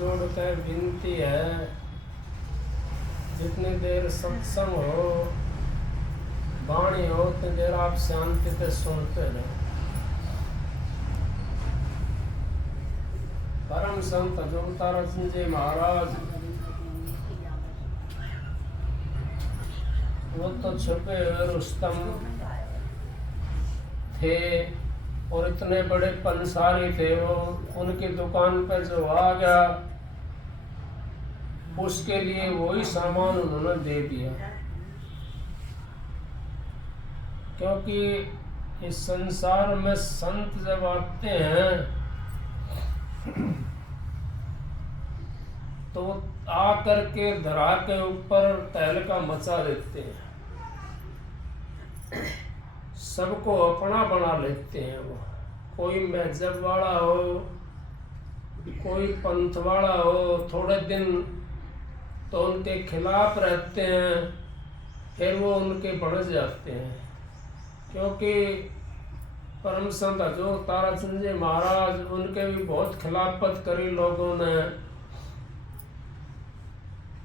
जोड़कर विनती है, जितनी देर सत्संग हो, वाणी हो, उतनी देर आप शांति से सुनते रहो। परम संत जोगतारा सिंह जी महाराज वो तो छुपे हुए रुस्तम थे और इतने बड़े पंसारी थे वो। उनकी दुकान पर जो आ गया उसके लिए वही सामान उन्होंने दे दिया, क्योंकि इस संसार में संत जब आते हैं तो आकर के धरा के ऊपर तहलका मचा देते हैं, सबको अपना बना लेते हैं। वो कोई मजहब वाला हो, कोई पंथ वाला हो, थोड़े दिन तो उनके खिलाफ रहते हैं, फिर वो उनके बढ़ जाते हैं। क्योंकि परम संत हजूर तारा सिंह जी महाराज उनके भी बहुत खिलाफत करी लोगों ने।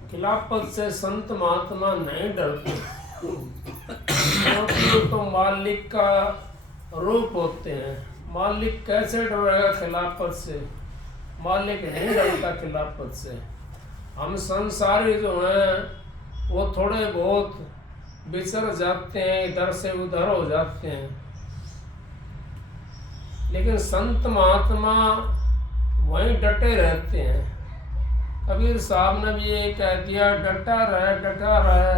खिलाफत से संत महात्मा नहीं डरते, क्योंकि तो मालिक का रूप होते हैं। मालिक कैसे डरेगा खिलाफत से? मालिक नहीं डरता खिलाफत से। हम संसारी जो हैं वो थोड़े बहुत बिछड़ जाते हैं, इधर से उधर हो जाते हैं, लेकिन संत महात्मा वहीं डटे रहते हैं। कबीर साहब ने भी ये कह दिया, डटा रहे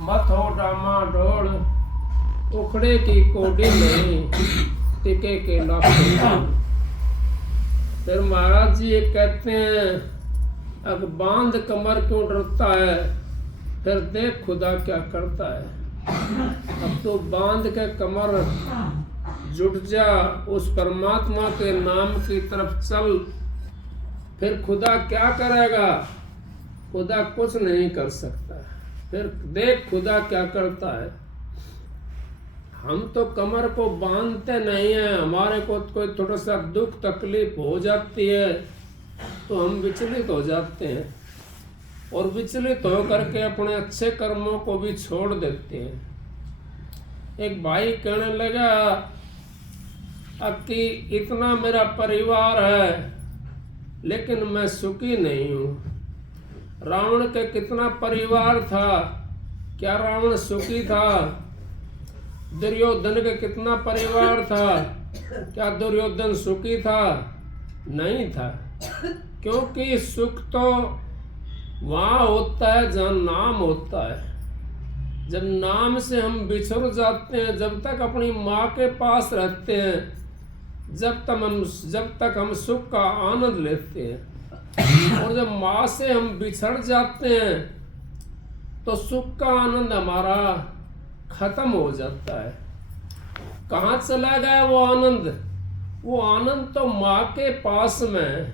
मत हो डामा डोल, उखड़े की कोडी नहीं टिके के लाखों। फिर महाराज जी ये कहते हैं, अब बांध कमर क्यों डरता है, फिर देख खुदा क्या करता है। अब तो बांध के कमर जुट जा, उस परमात्मा के नाम की तरफ चल, फिर खुदा क्या करेगा? खुदा कुछ नहीं कर सकता। फिर देख खुदा क्या करता है। हम तो कमर को बांधते नहीं हैं, हमारे को कोई थोड़ा सा दुख तकलीफ हो जाती है तो हम विचलित हो जाते हैं, और विचलित होकर के अपने अच्छे कर्मों को भी छोड़ देते हैं। एक भाई कहने लगा अब कि इतना मेरा परिवार है लेकिन मैं सुखी नहीं हूँ। रावण के कितना परिवार था, क्या रावण सुखी था? दुर्योधन के कितना परिवार था, क्या दुर्योधन सुखी था? नहीं था। क्योंकि सुख तो वहाँ होता है जहाँ नाम होता है। जब नाम से हम बिछड़ जाते हैं, जब तक अपनी माँ के पास रहते हैं, जब तक हम सुख का आनंद लेते हैं, और जब माँ से हम बिछड़ जाते हैं तो सुख का आनंद हमारा खत्म हो जाता है। कहाँ चला गया वो आनंद? वो आनंद तो माँ के पास में,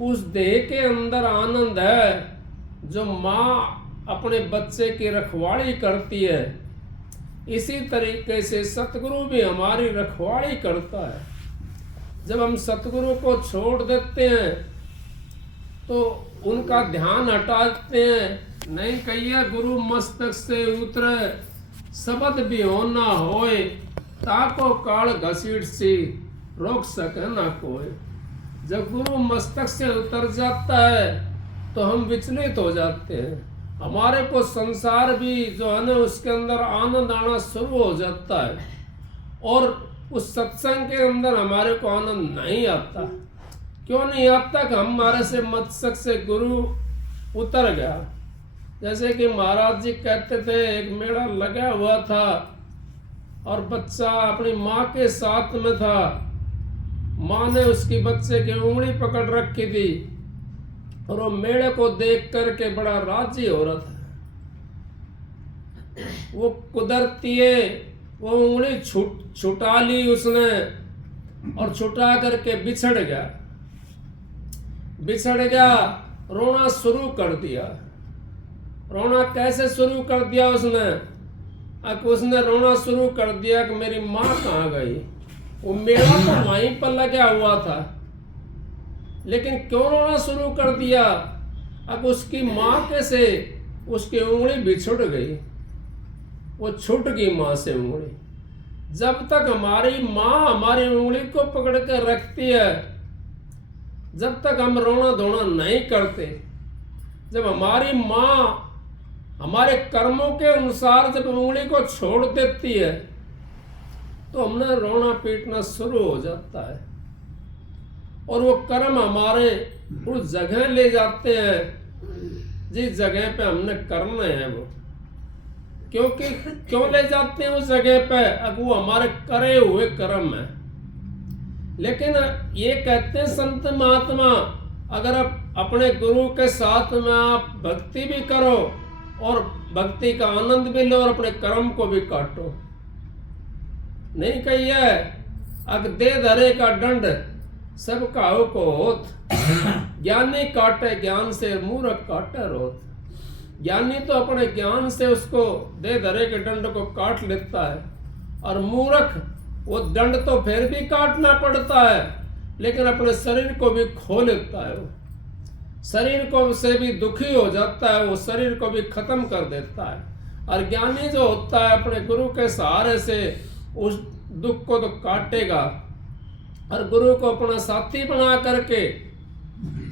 उस देह के अंदर आनंद है जो माँ अपने बच्चे की रखवाली करती है। इसी तरीके से सतगुरु भी हमारी रखवाली करता है। जब हम सतगुरु को छोड़ देते हैं तो उनका ध्यान हटाते हैं। नहीं कहिए गुरु मस्तक से उतरे, शब्द भी हो ना होए, ताको काल घसीट सी रोक सके ना कोई। जब गुरु मस्तक से उतर जाता है तो हम विचलित हो जाते हैं। हमारे को संसार भी जो है ना उसके अंदर आनंद आना शुरू हो जाता है, और उस सत्संग के अंदर हमारे को आनंद नहीं आता। क्यों नहीं आता? कि हमारे से मस्तक से गुरु उतर गया। जैसे कि महाराज जी कहते थे, एक मेला लगा हुआ था और बच्चा अपनी माँ के साथ में था। माँ ने उसकी बच्चे की उंगली पकड़ रखी थी और वो मेले को देख करके बड़ा राजी हो रहा था। वो कुदरती है, वो उंगली छुटा ली उसने और छुटा करके बिछड़ गया, रोना शुरू कर दिया। रोना कैसे शुरू कर दिया उसने? उसने रोना शुरू कर दिया कि मेरी माँ कहाँ गई। वो मेला तो वहीं पर लगा हुआ था, लेकिन क्यों रोना शुरू कर दिया? अब उसकी माँ कैसे, उसकी उंगली बिछुड़ गई, वो छूट गई माँ से उंगली। जब तक हमारी माँ हमारी उंगली को पकड़ कर रखती है, जब तक हम रोना धोना नहीं करते, जब हमारी माँ हमारे कर्मों के अनुसार जब उंगली को छोड़ देती है, तो हमने रोना पीटना शुरू हो जाता है। और वो कर्म हमारे उस जगह ले जाते हैं जिस जगह पे हमने करना है। वो क्योंकि क्यों ले जाते हैं उस जगह पे? अब वो हमारे करे हुए कर्म है। लेकिन ये कहते हैं संत महात्मा, अगर आप अपने गुरु के साथ में आप भक्ति भी करो और भक्ति का आनंद भी लो और अपने कर्म को भी काटो। नहीं कहिए अग दे धरे का दंड सब काहू को होत, ज्ञानी काटे ज्ञान से मूर्ख काटे रोत। ज्ञानी तो अपने ज्ञान से उसको दे धरे के दंड को काट लेता है, और मूर्ख वो दंड तो फिर भी काटना पड़ता है, लेकिन अपने शरीर को भी खो लेता है। वो शरीर को से भी दुखी हो जाता है, वो शरीर को भी खत्म कर देता है। और ज्ञानी जो होता है अपने गुरु के सहारे से उस दुख को तो काटेगा, और गुरु को अपना साथी बना करके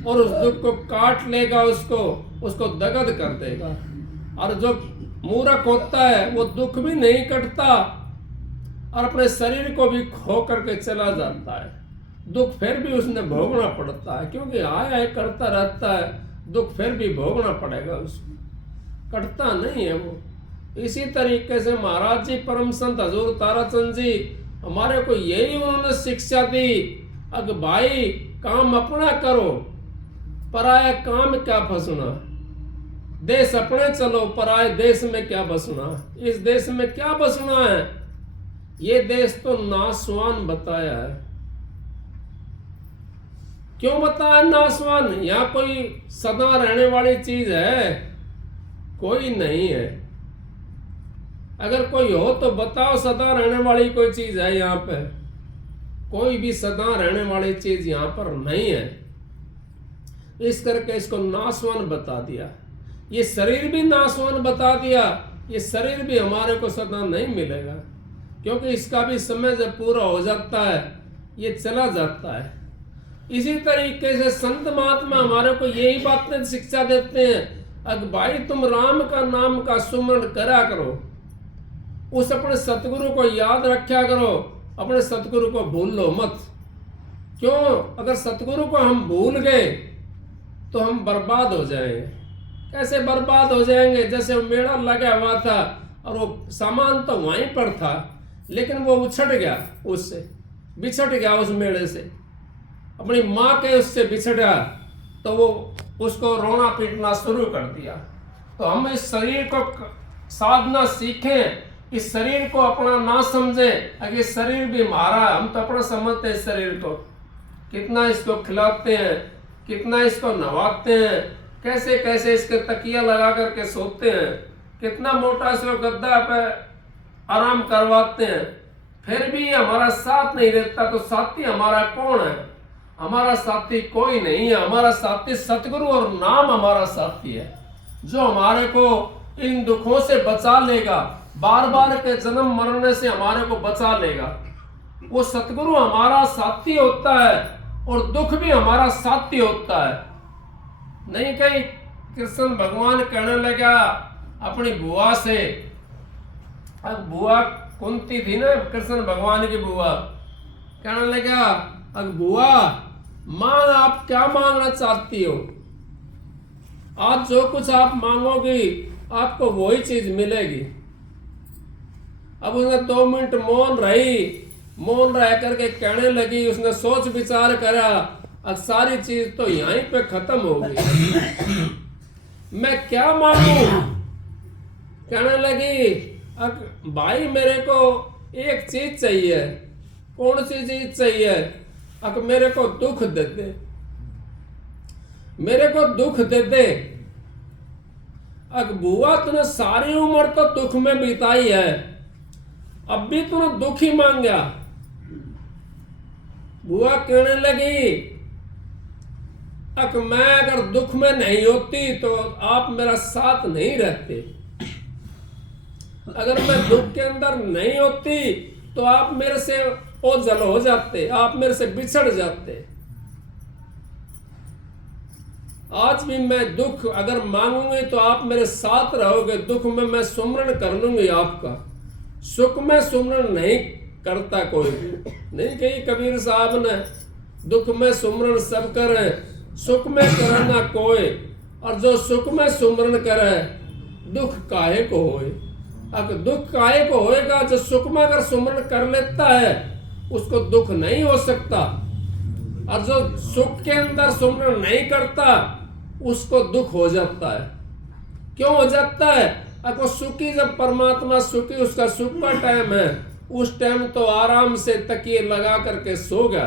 और उस दुख को काट लेगा, उसको दगद कर देगा। और जो मूर्ख होता है वो दुख भी नहीं कटता और अपने शरीर को भी खो करके चला जाता है। दुख फिर भी उसने भोगना पड़ता है, क्योंकि आया है करता रहता है, दुख फिर भी भोगना पड़ेगा उसको, कटता नहीं है वो। इसी तरीके से महाराज जी परम संत हजूर ताराचंद जी हमारे को यही उन्होंने शिक्षा दी, अग भाई काम अपना करो, पराया काम क्या फंसना, देश अपने चलो, पराए देश में क्या बसना। इस देश में क्या बसना है? ये देश तो नासवान बताया है। क्यों बताया नासवान? यहाँ कोई सदा रहने वाली चीज है? कोई नहीं है। अगर कोई हो तो बताओ सदा रहने वाली कोई चीज है यहाँ पे? कोई भी सदा रहने वाली चीज यहाँ पर नहीं है। इस करके इसको नासवान बता दिया। ये शरीर भी नासवान बता दिया। ये शरीर भी हमारे को सदा नहीं मिलेगा, क्योंकि इसका भी समय जब पूरा हो जाता है ये चला जाता है। इसी तरीके से संत महात्मा हमारे को यही बातें शिक्षा देते हैं, अग भाई तुम राम का नाम का सुमरण करा करो, उस अपने सतगुरु को याद रखा करो, अपने सतगुरु को भूल लो मत। क्यों? अगर सतगुरु को हम भूल गए तो हम बर्बाद हो जाएंगे। कैसे बर्बाद हो जाएंगे? जैसे मेला लगा हुआ था और वो सामान तो वहीं पर था, लेकिन वो उछट गया, उससे बिछट गया, उस मेले से अपनी माँ के उससे बिछड़ा, तो वो उसको रोना पीटना शुरू कर दिया। तो हम इस शरीर को साधना सीखें, इस शरीर को अपना ना समझे। अगर ये शरीर भी हमारा, हम तो अपना समझते हैं शरीर को, कितना इसको खिलाते हैं, कितना इसको नहवाते हैं, कैसे कैसे इसके तकिया लगा करके सोते हैं, कितना मोटा इसको गद्दा पे आराम करवाते हैं, फिर भी हमारा साथ नहीं देता। तो साथी हमारा कौन है? हमारा साथी कोई नहीं है। हमारा साथी सतगुरु और नाम हमारा साथी है, जो हमारे को इन दुखों से बचा लेगा, बार बार के जन्म मरने से हमारे को बचा लेगा। वो सतगुरु हमारा साथी होता है और दुख भी हमारा साथी होता है। नहीं कहीं कृष्ण भगवान कहने लगा अपनी बुआ से, अब बुआ कुंती थी ना, कृष्ण भगवान की बुआ, कहने लगा अब बुआ मां आप क्या मांगना चाहती हो? आज जो कुछ आप मांगोगी आपको वही चीज मिलेगी। अब उसने 2 मिनट मौन रही, मौन रह करके कहने लगी, उसने सोच विचार करा, अब सारी चीज तो यहीं पे खत्म हो गई, मैं क्या मांगू? कहने लगी अब भाई मेरे को एक चीज चाहिए। कौन सी चीज चाहिए? अब मेरे को दुख दे दे, मेरे को दुख दे दे। अब बुआ तूने सारी उम्र तो दुख में बिताई है, अब भी तूने दुख ही मांगा। बुआ कहने लगी अक मैं अगर दुख में नहीं होती तो आप मेरा साथ नहीं रहते, अगर मैं दुख के अंदर नहीं होती तो आप मेरे से ओझल हो जाते, आप मेरे से बिछड़ जाते। आज भी मैं दुख अगर मांगूंगी तो आप मेरे साथ रहोगे, दुख में मैं सुमरण कर लूंगी आपका, सुख में सुमरण नहीं करता कोई भी। नहीं कही कबीर साहब ने, दुख में सुमरण सब करे, सुख में करे ना कोई, और जो सुख में सुमरण करे दुख काहे को होए। अगर दुख काहे को होएगा, जो सुख में अगर सुमरण कर लेता है उसको दुख नहीं हो सकता, और जो सुख के अंदर सुमरण नहीं करता उसको दुख हो जाता है। क्यों हो जाता है? अगर सुखी, जब परमात्मा सुखी, उसका सुख का टाइम है, उस टाइम तो आराम से तकिए लगा करके सो गया।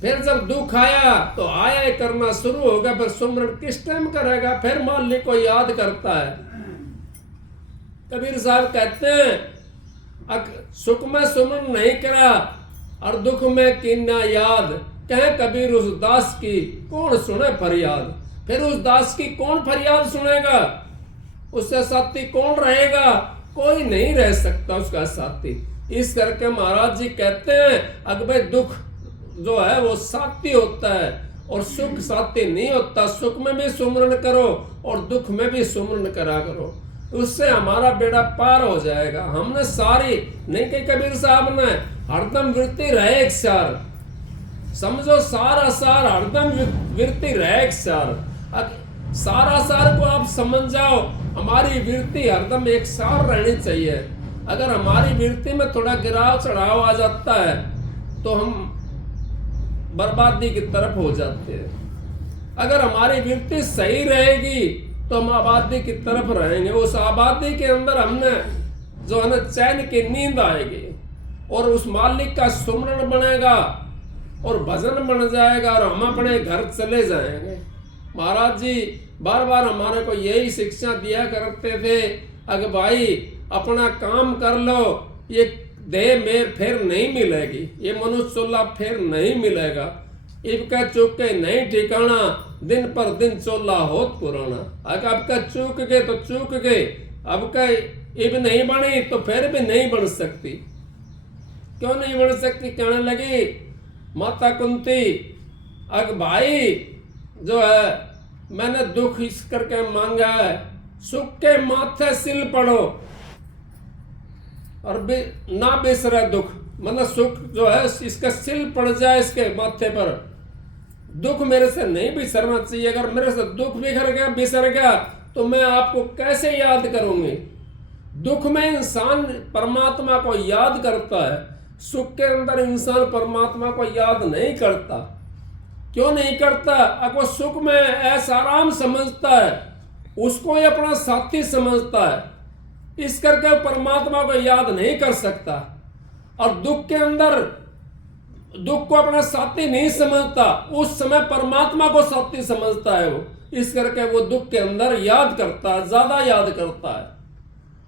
फिर जब दुख आया तो आया ही करना शुरू होगा, फिर सुमरण किस टाइम करेगा? फिर मालिक को याद करता है। कबीर साहब कहते हैं सुख में सुमरण नहीं करा और दुख में कीना याद, कहे कबीर उस दास की कौन सुने फरियाद। फिर उस दास की कौन फरियाद सुनेगा? उससे साथी कौन रहेगा? कोई नहीं रह सकता उसका साथी। इस करके महाराज जी कहते हैं अगर दुख जो है वो साथी होता है और सुख साथी नहीं होता। सुख में भी सुमरण करो और दुख में भी सुमरण करा करो, उससे हमारा बेड़ा पार हो जाएगा। हमने सारी नहीं कही कबीर साहब ने, हरदम वृत्ति रहे एक सार, समझो सारा सार हरदम वृत्ति रहे एक सार। सारा सार को आप समझ जाओ, हमारी वृत्ति हरदम एक सार रहनी चाहिए। अगर हमारी वृत्ति में थोड़ा गिराव चढ़ाव आ जाता है तो हम बर्बादी की तरफ हो जाते हैं। अगर हमारी वृत्ति सही रहेगी तो हम आबादी की तरफ रहेंगे। उस आबादी के अंदर हमने जो है ना चैन की नींद आएगी और उस मालिक का सुमरण बनेगा और भजन बन जाएगा और हम अपने घर चले जाएंगे। महाराज जी बार बार हमारे को यही शिक्षा दिया करते थे, अगर भाई अपना काम कर लो, ये देह में फिर नहीं मिलेगी, ये मनुष्य चोला फिर नहीं मिलेगा। इब का चूक के नहीं ठिकाना, दिन पर दिन चोला होत पुराना। अगर आपका चूक गए तो चूक गए, अब का इब नहीं बनी तो फिर भी नहीं बन सकती। क्यों नहीं बन सकती? कहने लगी माता कुंती, अग भाई जो है मैंने दुख इस करके मांगा है, सुख के माथे सिल पड़ो और ना बिसरे दुख, मतलब सुख जो है इसका सिल पड़ जाए इसके माथे पर। दुख मेरे से नहीं बिसरना चाहिए। अगर मेरे से दुख बिखर गया, बिसर गया तो मैं आपको कैसे याद करूंगी? दुख में इंसान परमात्मा को याद करता है, सुख के अंदर इंसान परमात्मा को याद नहीं करता। क्यों नहीं करता? अगर सुख में ऐसा आराम समझता है, उसको ही अपना साथी समझता है, इस करके परमात्मा को याद नहीं कर सकता। और दुख के अंदर दुख को अपना साथी नहीं समझता, उस समय परमात्मा को साथी समझता है वो, इस करके वो दुख के अंदर याद करता है, ज्यादा याद करता है।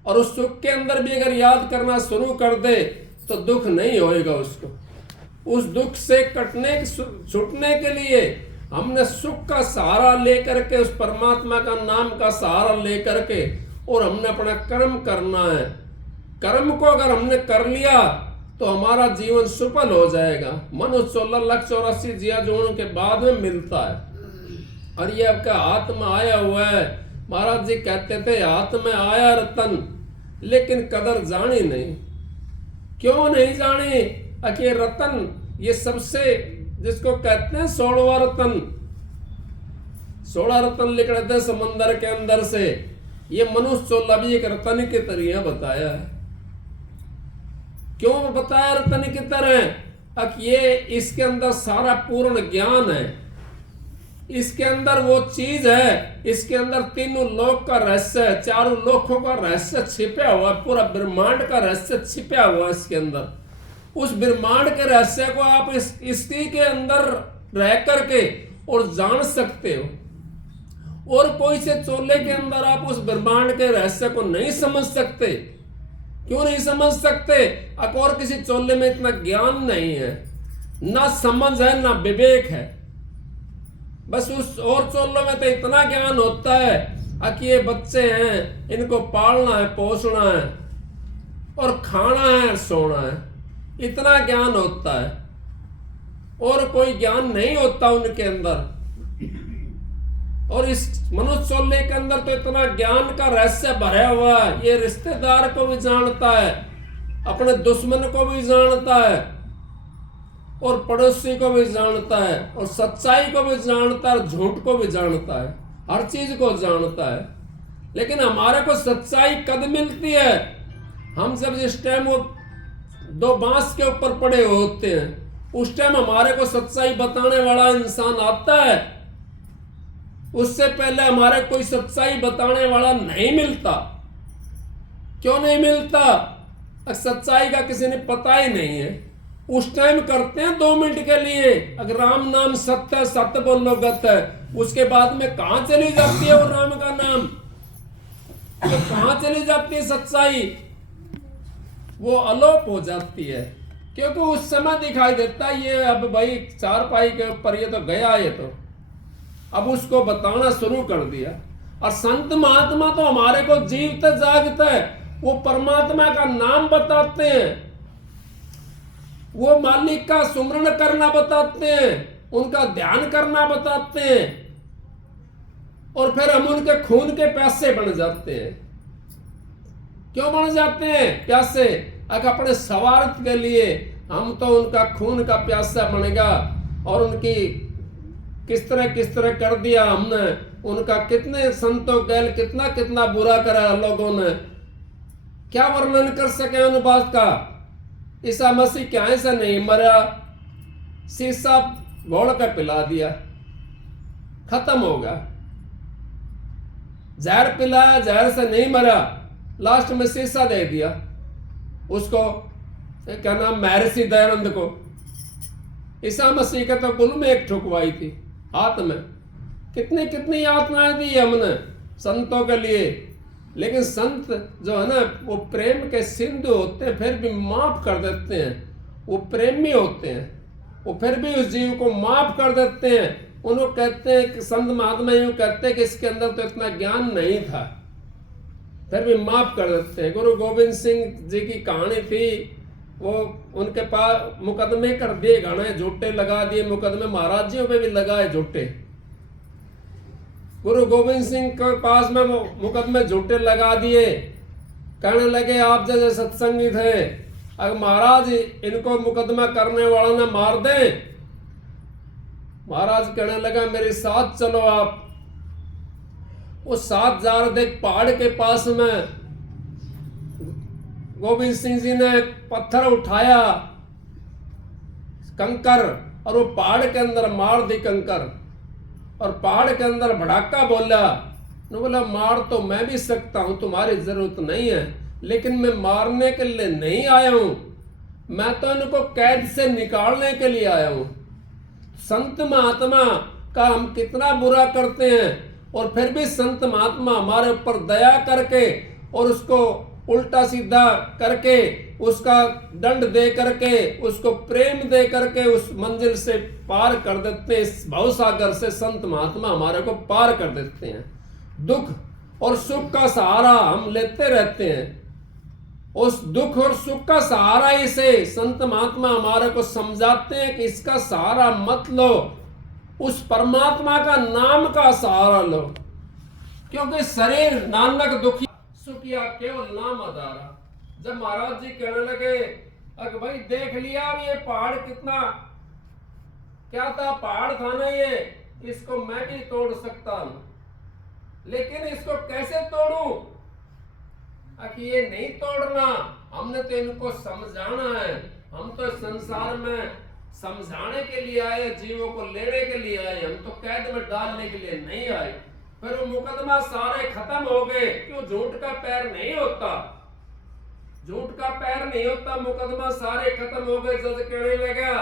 और उस सुख के अंदर भी अगर याद करना शुरू कर दे तो दुख नहीं होएगा उसको। उस दुख से छूटने के लिए हमने सुख का सहारा लेकर के, उस परमात्मा का नाम का सहारा लेकर के, और हमने अपना कर्म करना है। कर्म को अगर हमने कर लिया तो हमारा जीवन सफल हो जाएगा। मनुष्य 16,84,00,000 जिया जोड़ों के बाद में मिलता है। और ये आपका हाथ में आया हुआ है। महाराज जी कहते थे हाथ में आया रतन, लेकिन कदर जानी नहीं। क्यों नहीं जानी? कि रतन ये सबसे जिसको कहते हैं 16वां रतन, 16 रतन निकलते हैं समंदर के अंदर से। ये मनुष्य चोला भी एक रतन की तरह बताया है। क्यों बताया रतन की तरह? ये इसके अंदर सारा पूर्ण ज्ञान है, इसके अंदर वो चीज है, इसके अंदर तीनों लोक का रहस्य है, चारों लोकों का रहस्य छिपा हुआ है, पूरा ब्रह्मांड का रहस्य छिपा हुआ है इसके अंदर। उस ब्रह्मांड के रहस्य को आप इसी के अंदर रह करके और जान सकते हो। और कोई से चोले के अंदर आप उस ब्रह्मांड के रहस्य को नहीं समझ सकते। क्यों नहीं समझ सकते? और किसी चोले में इतना ज्ञान नहीं है, ना समझ है, ना विवेक है। बस उस और चोलों में तो इतना ज्ञान होता है कि ये बच्चे हैं, इनको पालना है, पोसना है और खाना है, सोना है, इतना ज्ञान होता है और कोई ज्ञान नहीं होता उनके अंदर। और इस मनुष्य चोले के अंदर तो इतना ज्ञान का रहस्य भरा हुआ है, ये रिश्तेदार को भी जानता है, अपने दुश्मन को भी जानता है और पड़ोसी को भी जानता है और सच्चाई को भी जानता है और झूठ को भी जानता है, हर चीज को जानता है। लेकिन हमारे को सच्चाई कब मिलती है? हम जब जिस टाइम वो दो बांस के ऊपर पड़े होते हैं उस टाइम हमारे को सच्चाई बताने वाला इंसान आता है। उससे पहले हमारे कोई सच्चाई बताने वाला नहीं मिलता। क्यों नहीं मिलता? सच्चाई का किसी ने पता ही नहीं है। उस टाइम करते हैं 2 मिनट के लिए, अगर राम नाम सत्य है, सत्य बोलो गत है, उसके बाद में कहां चली जाती है वो राम का नाम? तो कहां चली जाती है सच्चाई? वो अलोप हो जाती है, क्योंकि उस समय दिखाई देता है ये अब भाई चारपाई के ऊपर ये तो गया, ये तो अब उसको बताना शुरू कर दिया। और संत महात्मा तो हमारे को जीवते जागते वो परमात्मा का नाम बताते हैं, वो मालिक का सुमरण करना बताते हैं, उनका ध्यान करना बताते हैं और फिर हम उनके खून के प्यासे बन जाते हैं। क्यों बन जाते हैं प्यासे? अपने स्वार्थ के लिए हम तो उनका खून का प्यासा बनेगा और उनकी किस तरह कर दिया हमने, उनका कितने संतों गैल कितना कितना बुरा करा लोगों ने, क्या वर्णन कर सके उन बात का। ईसा मसीह क्या ऐसा नहीं मरा, शीशा घोड़ का पिला दिया, खत्म होगा। जहर पिलाया, जहर से नहीं मरा, लास्ट में शीशा दे दिया उसको, क्या नाम, महर्षि दयानंद को। ईसा मसीह के तो गुल में एक ठुकवाई थी हाथ में। कितनी कितनी यातनाएं दी हमने संतों के लिए, लेकिन संत जो है ना वो प्रेम के सिंधु होते हैं, फिर भी माफ कर देते हैं। वो प्रेमी होते हैं, वो फिर भी उस जीव को माफ कर देते हैं। उनको कहते हैं कि संत महात्मा यूं कहते हैं कि इसके अंदर तो इतना ज्ञान नहीं था, फिर भी माफ कर देते हैं। गुरु गोविंद सिंह जी की कहानी थी, वो उनके पास मुकदमे कर दिए, घने झूठे लगा दिए मुकदमे, महाराजियों पे भी लगाए झूठे। गुरु गोविंद सिंह के पास में मुकदमे झूठे लगा दिए, कहने लगे आप जैसे सत्संगी थे, अगर महाराज इनको मुकदमा करने वाला ने मार दे। महाराज कहने लगा मेरे साथ चलो आप। वो 7 जा रहे थे पहाड़ के पास में, गोविंद सिंह जी ने पत्थर उठाया, कंकर, और वो पहाड़ के अंदर मार दी कंकर। और पहाड़ के अंदर भड़ाका बोला, बोला मार तो मैं भी सकता हूं, तुम्हारी जरूरत नहीं है, लेकिन मैं मारने के लिए नहीं आया हूं, मैं तो इनको कैद से निकालने के लिए आया हूं। संत महात्मा का हम कितना बुरा करते हैं और फिर भी संत महात्मा हमारे ऊपर दया करके और उसको उल्टा सीधा करके उसका दंड दे करके उसको प्रेम दे करके उस मंजिल से पार कर देते हैं। इस भवसागर से संत महात्मा हमारे को पार कर देते हैं। दुख और सुख का सहारा हम लेते रहते हैं, उस दुख और सुख का सहारा ही से संत महात्मा हमारे को समझाते हैं कि इसका सहारा मत लो, उस परमात्मा का नाम का सहारा लो, क्योंकि शरीर नानक दुखी सुखिया केवल नाम आधारा। जब महाराज जी कहने लगे अगर भाई देख लिया अब ये पहाड़ कितना क्या था, पहाड़ था ना ये, इसको मैं भी तोड़ सकता हूं, लेकिन इसको कैसे तोड़ूं? कि ये नहीं तोड़ना, हमने तो इनको समझाना है। हम तो संसार में समझाने के लिए आए, जीवों को लेने के लिए आए, हम तो कैद में डालने के लिए नहीं आए। फिर वो मुकदमा सारे खत्म हो गए, क्यों? झूठ का पैर नहीं होता, झूठ का पैर नहीं होता, मुकदमा सारे खत्म हो गए। जज कहने लगा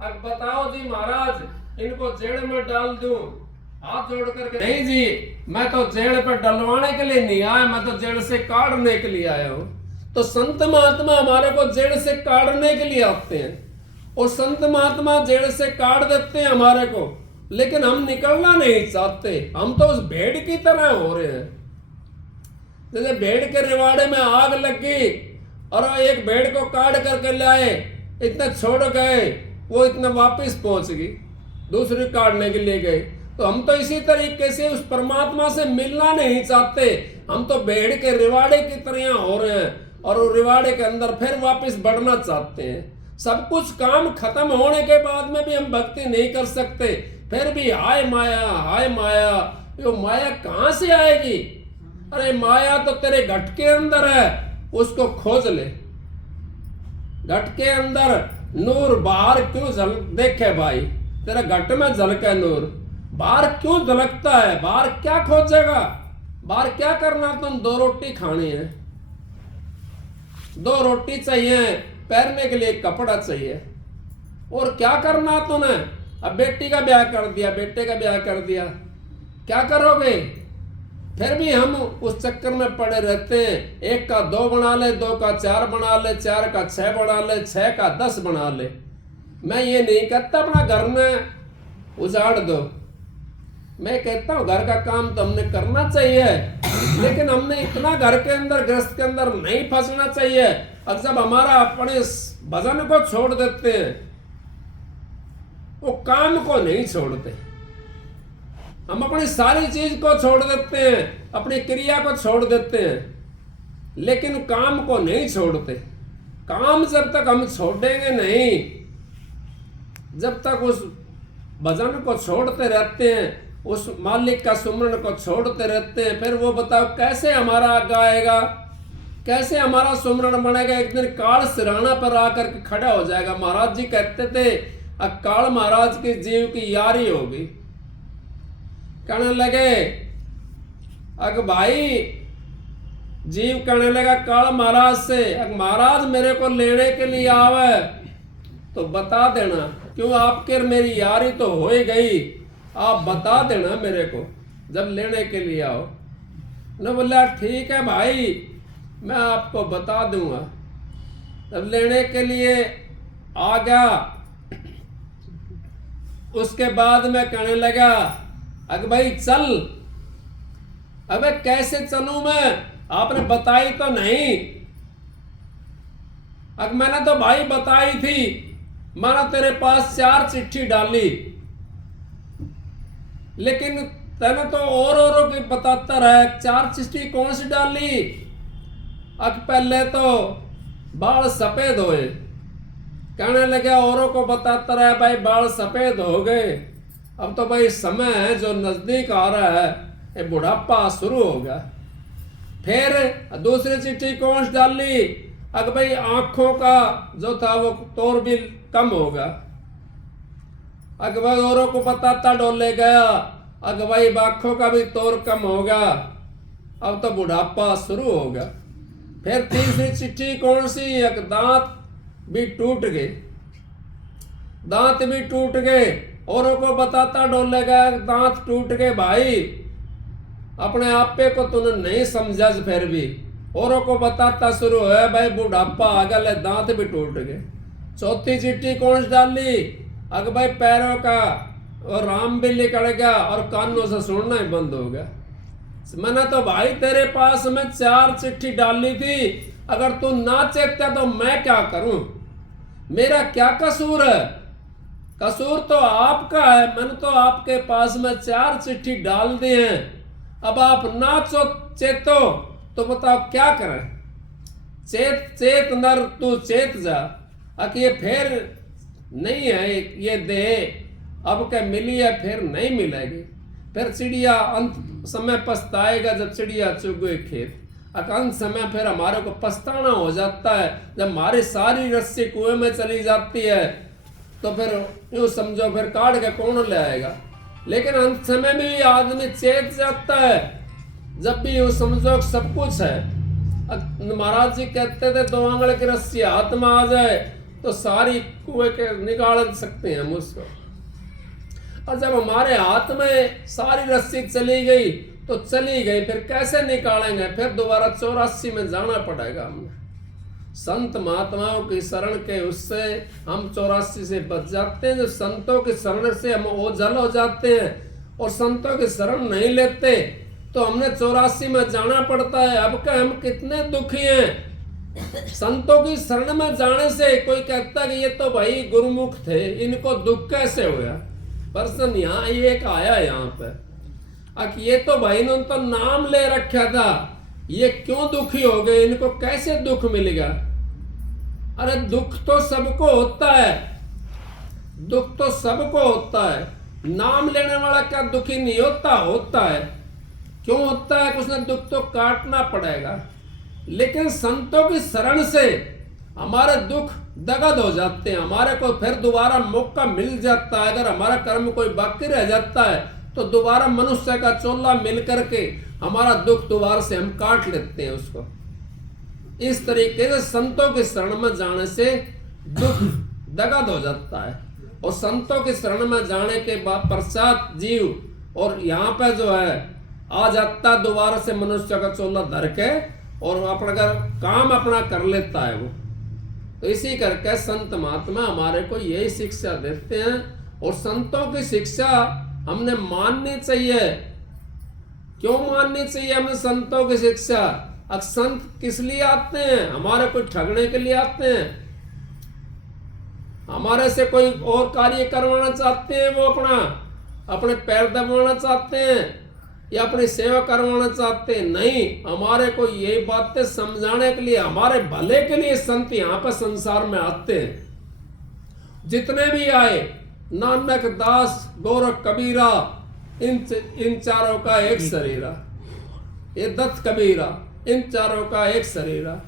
अब बताओ जी महाराज इनको जेल में डाल दूं? हाथ जोड़ करके नहीं जी, मैं तो जेल पर डलवाने के लिए नहीं आया, मैं तो जेल से काटने के लिए आया हूं। तो संत महात्मा हमारे को जेल से काटने के लिए आते हैं और संत महात्मा जेल से काट देते हैं हमारे को, लेकिन हम निकलना नहीं चाहते। हम तो उस भेड़ की तरह हो रहे हैं। जैसे भेड़ के रिवाड़े में आग लग गई और एक भेड़ को काट करके लाए, इतना छोड़ गए, वो इतना वापस पहुंच गई, दूसरी काटने के लिए गए। तो हम तो इसी तरीके से उस परमात्मा से मिलना नहीं चाहते। हम तो भेड़ के रिवाड़े की तरह हो रहे हैं और वो रिवाड़े के अंदर फिर वापस बढ़ना चाहते हैं। सब कुछ काम खत्म होने के बाद में भी हम भक्ति नहीं कर सकते। फिर भी हाय माया, हाय माया। ये माया कहाँ से आएगी? अरे माया तो तेरे घट के अंदर है, उसको खोज ले। घट के अंदर नूर बाहर क्यों देखे भाई? तेरा घट में झलके नूर, बाहर क्यों झलकता है? बाहर क्या खोजेगा? बाहर क्या करना? तुम 2 रोटी खानी है, 2 रोटी चाहिए, पहनने के लिए कपड़ा चाहिए, और क्या करना तूने? अब बेटी का ब्याह कर दिया, बेटे का ब्याह कर दिया, क्या करोगे? फिर भी हम उस चक्कर में पड़े रहते हैं। 1 का 2 बना ले, 2 का 4 बना ले, 4 का 6 बना ले, 6 का 10 बना ले। मैं ये नहीं कहता अपना घर में उजाड़ दो, मैं कहता हूँ घर का काम तो हमने करना चाहिए, लेकिन हमने इतना घर के अंदर, गृहस्थ के अंदर नहीं फंसना चाहिए। और जब हमारा अपने भजन को छोड़ देते हैं, वो काम को नहीं छोड़ते। हम अपनी सारी चीज को छोड़ देते हैं, अपनी क्रिया को छोड़ देते हैं, लेकिन काम को नहीं छोड़ते। काम जब तक हम छोड़ेंगे नहीं, जब तक उस भजन को छोड़ते रहते हैं, उस मालिक का सुमरन को छोड़ते रहते हैं, फिर वो बताओ कैसे हमारा आगे आएगा? कैसे हमारा सुमरन बनेगा? एक दिन काल सिराना पर आकर के खड़ा हो जाएगा। महाराज जी कहते थे काल महाराज के जीव की यारी होगी। कहने लगे अग भाई, जीव कहने लगा काल महाराज से, अग महाराज मेरे को लेने के लिए आवे तो बता देना, क्यों आपके मेरी यारी तो हो ही गई, आप बता देना मेरे को जब लेने के लिए आओ। ने बोला ठीक है भाई, मैं आपको बता दूंगा। जब लेने के लिए आ गया, उसके बाद में कहने लगा अग भाई चल। अबे कैसे चलूं मैं? आपने बताई तो नहीं। अग मैंने तो भाई बताई थी, मैंने तेरे पास 4 चिट्ठी डाली, लेकिन तेने तो औरों की बताता रहा। 4 चिट्ठी कौन सी डाली? अग पहले तो बाल सफेद होए। कहने लगे औरों को बताता रहा भाई बाल सफेद हो गए, अब तो भाई समय है जो नजदीक आ रहा है, ये बुढ़ापा शुरू होगा। फिर दूसरी चिट्ठी कौन सी डाली? अग भाई आंखों का जो था वो तौर भी कम होगा। अग भाई औरों को बताता डोले गया, अग भाई आंखों का भी तौर कम होगा, अब तो बुढ़ापा शुरू होगा। फिर तीसरी चिट्ठी कौन सी? एक दांत भी टूट गए, दांत भी टूट गए। औरों को बताता डोले गया दांत टूट गए भाई, अपने आप पे को तूने नहीं समझा। फिर भी औरों को बताता शुरू है भाई बुढ़ापा आ गया, ले दांत भी टूट गए। चौथी चिट्ठी कौन सी डाली? अग भाई पैरों का और राम भी निकल गया और कानों से सुनना ही बंद हो गया। मैंने तो भाई तेरे पास में 4 चिट्ठी डाली थी, अगर तू ना चेतता तो मैं क्या करूं? मेरा क्या कसूर है? कसूर तो आपका है। मैंने तो आपके पास में 4 चिट्ठी डाल दी हैं, अब आप ना चेतो तो बताओ क्या करें? चेत नर तू चेत जा। अब ये फिर नहीं है, ये दे अब क्या मिली है फिर नहीं मिलेगी। फिर चिड़िया अंत समय पछताएगा जब चिड़िया चुग गई खेत। अंत समय फिर हमारे को पछताना हो जाता है जब हमारी सारी रस्सी कुएं में चली जाती है, तो फिर यूँ समझो फिर काट के कौन ले आएगा। लेकिन अंत समय में भी आदमी चेत जाता है जब भी यूँ समझो सब कुछ है। महाराज जी कहते थे 2 आंगल की रस्सी हाथ में आ जाए तो सारी कुएं के निकाल सकते हैं हम उसको। और जब हमारे हाथ में सारी रस्सी चली गई तो चली गई, फिर कैसे निकालेंगे? फिर दोबारा 84 में जाना पड़ेगा हमें। संत महात्माओं की शरण के उससे हम 84 से बच जाते हैं। जब संतों की शरण से हम ओझल हो जाते हैं और संतों की शरण नहीं लेते तो हमने 84 में जाना पड़ता है। अब क्या हम कितने दुखी हैं। संतों की शरण में जाने से कोई कहता कि ये तो भाई गुरुमुख थे, इनको दुख कैसे हुआ। पर्सन यहाँ एक आया यहाँ पे, अब ये तो भाई इन्होंने तो नाम ले रखा था, ये क्यों दुखी हो गए, इनको कैसे दुख मिलेगा। अरे दुख तो सबको होता है, दुख तो सबको होता है। नाम लेने वाला क्या दुखी नहीं होता? होता है। क्यों होता है? कुछ ना दुख तो काटना पड़ेगा। लेकिन संतों की शरण से हमारे दुख दगद हो जाते हैं, हमारे को फिर दोबारा मौका मिल जाता है। अगर हमारा कर्म कोई बाकी रह जाता है तो दोबारा मनुष्य का चोला मिल करके हमारा दुख दोबारा से हम काट लेते हैं उसको। इस तरीके से संतों की शरण में जाने से दुख दगद हो जाता है। और संतों की शरण में जाने के बाद पश्चात जीव और यहाँ पे जो है आ जाता दोबारा से मनुष्य का चोला धर के और अपना काम अपना कर लेता है वो। तो इसी करके संत महात्मा हमारे को यही शिक्षा देते हैं और संतों की शिक्षा हमने माननी चाहिए। क्यों माननी चाहिए हमें संतों की शिक्षा? अब संत किस लिए आते हैं? हमारे कोई ठगने के लिए आते हैं, हमारे से कोई और कार्य करवाना चाहते हैं, वो अपने पैर दबाना चाहते हैं या अपनी सेवा करवाना चाहते हैं? नहीं, हमारे को ये बातें समझाने के लिए, हमारे भले के लिए संत यहाँ पर संसार में आते हैं। जितने भी आए, नानक, दास, गोरख, कबीरा, इन चारों का एक शरीरा, ये दत्त कबीरा, इन चारों का एक शरीरा।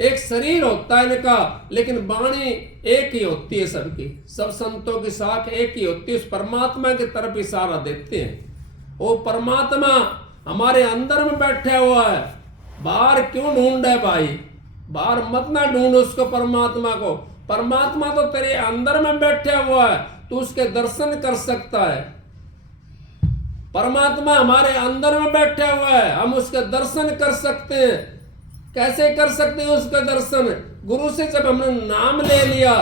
एक शरीर होता है इनका, लेकिन वाणी एक ही होती है सबकी। सब संतों की शाख एक ही होती है, उस परमात्मा की तरफ इशारा देते हैं। वो परमात्मा हमारे अंदर में बैठा हुआ है, बाहर क्यों ढूंढे भाई? बाहर मत ना ढूंढ उसको, परमात्मा को। परमात्मा तो तेरे अंदर में बैठा हुआ है, तू उसके दर्शन कर सकता है। परमात्मा हमारे अंदर में बैठा हुआ है, हम उसके दर्शन कर सकते हैं। कैसे कर सकते हैं उसके दर्शन? गुरु से जब हमने नाम ले लिया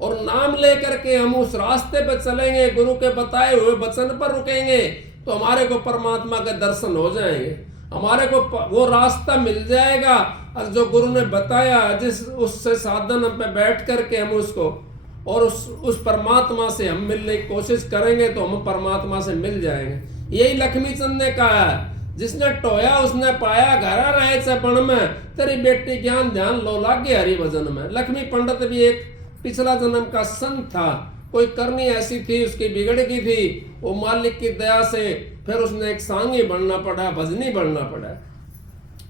और नाम ले करके हम उस रास्ते पे चलेंगे, गुरु के बताए हुए वचन पर रुकेंगे, तो हमारे को परमात्मा के दर्शन हो जाएंगे। हमारे को वो रास्ता मिल जाएगा जो गुरु ने बताया, जिस उससे साधन पे बैठ करके हम उसको और उस परमात्मा से हम मिलने की कोशिश करेंगे तो हम परमात्मा से मिल जाएंगे। यही लक्ष्मी चंद ने कहा है, जिसने टोया उसने पाया, घरा रहे चपण में, तेरी बेटी ज्ञान ध्यान लो लागे हरि भजन में। लक्ष्मी पंडित भी एक पिछला जन्म का संत था, कोई करनी ऐसी थी उसकी बिगड़ गई थी, वो मालिक की दया से फिर उसने एक सांगी बनना पड़ा, भजनी बनना पड़ा।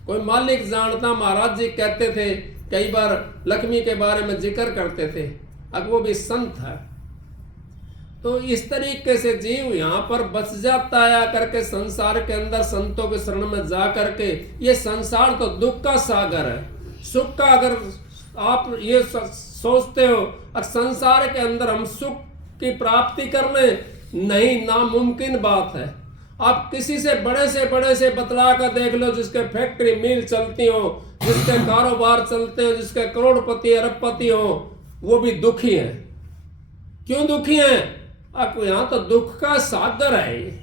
कोई मालिक जानता, महाराज जी कहते थे, कई बार लक्ष्मी के बारे में जिक्र करते थे, अब वो भी संत है। तो इस तरीके से जीव यहाँ पर बच जाता है आकर के संसार के अंदर संतों के शरण में जा करके। ये संसार तो दुख का सागर है। सुख का अगर आप ये सोचते हो संसार के अंदर हम सुख की प्राप्ति कर ले, नहीं, नामुमकिन बात है। आप किसी से बड़े से बतला कर देख लो, जिसके फैक्ट्री मिल चलती हो, जिसके कारोबार चलते हो, जिसके करोड़पति अरबपति हो, वो भी दुखी हैं। क्यों दुखी हैं? आपको यहाँ तो दुख का सागर है,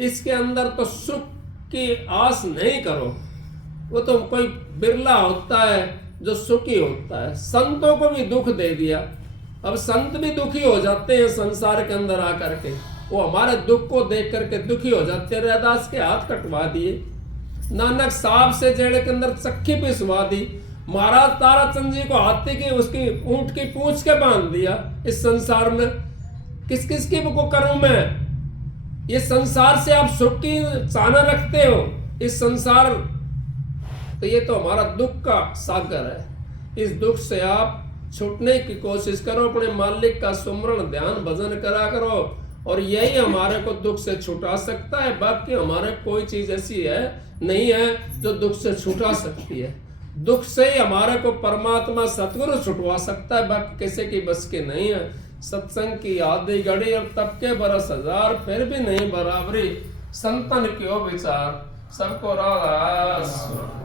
इसके अंदर तो सुख की आस नहीं करो। वो तो कोई बिरला होता है जो सुखी होता है। संतों को भी दुख दे दिया, अब संत भी दुखी हो जाते हैं संसार के अंदर आकर के। वो हमारे दुख को देख करके दुखी हो जाते हैं। रैदास के हाथ कटवा दिए, नानक साहब से जेड़ के अंदर चक्की पिसवा दी, महाराज ताराचंद जी को हाथी की उसकी ऊंट की पूंछ के बांध दिया। इस संसार में किस किस की को करूं मैं? ये संसार से आप सुख की चाहना रखते हो, इस संसार, तो ये तो हमारा दुख का सागर है। इस दुख से आप छूटने की कोशिश करो, अपने मालिक का सुमरण ध्यान भजन करा करो, और यही हमारे को दुख से छुटा सकता है। बाकी हमारे कोई चीज ऐसी है नहीं है जो दुख से छुटा सकती है। दुख से ही हमारे को परमात्मा सतगुरु छुटवा सकता है, बाकी किसी की बस के नहीं है। सत्संग की आधी घड़ी और तब के बरस हजार, फिर भी नहीं बराबरी। संतन क्यों विचार, सबको राधा।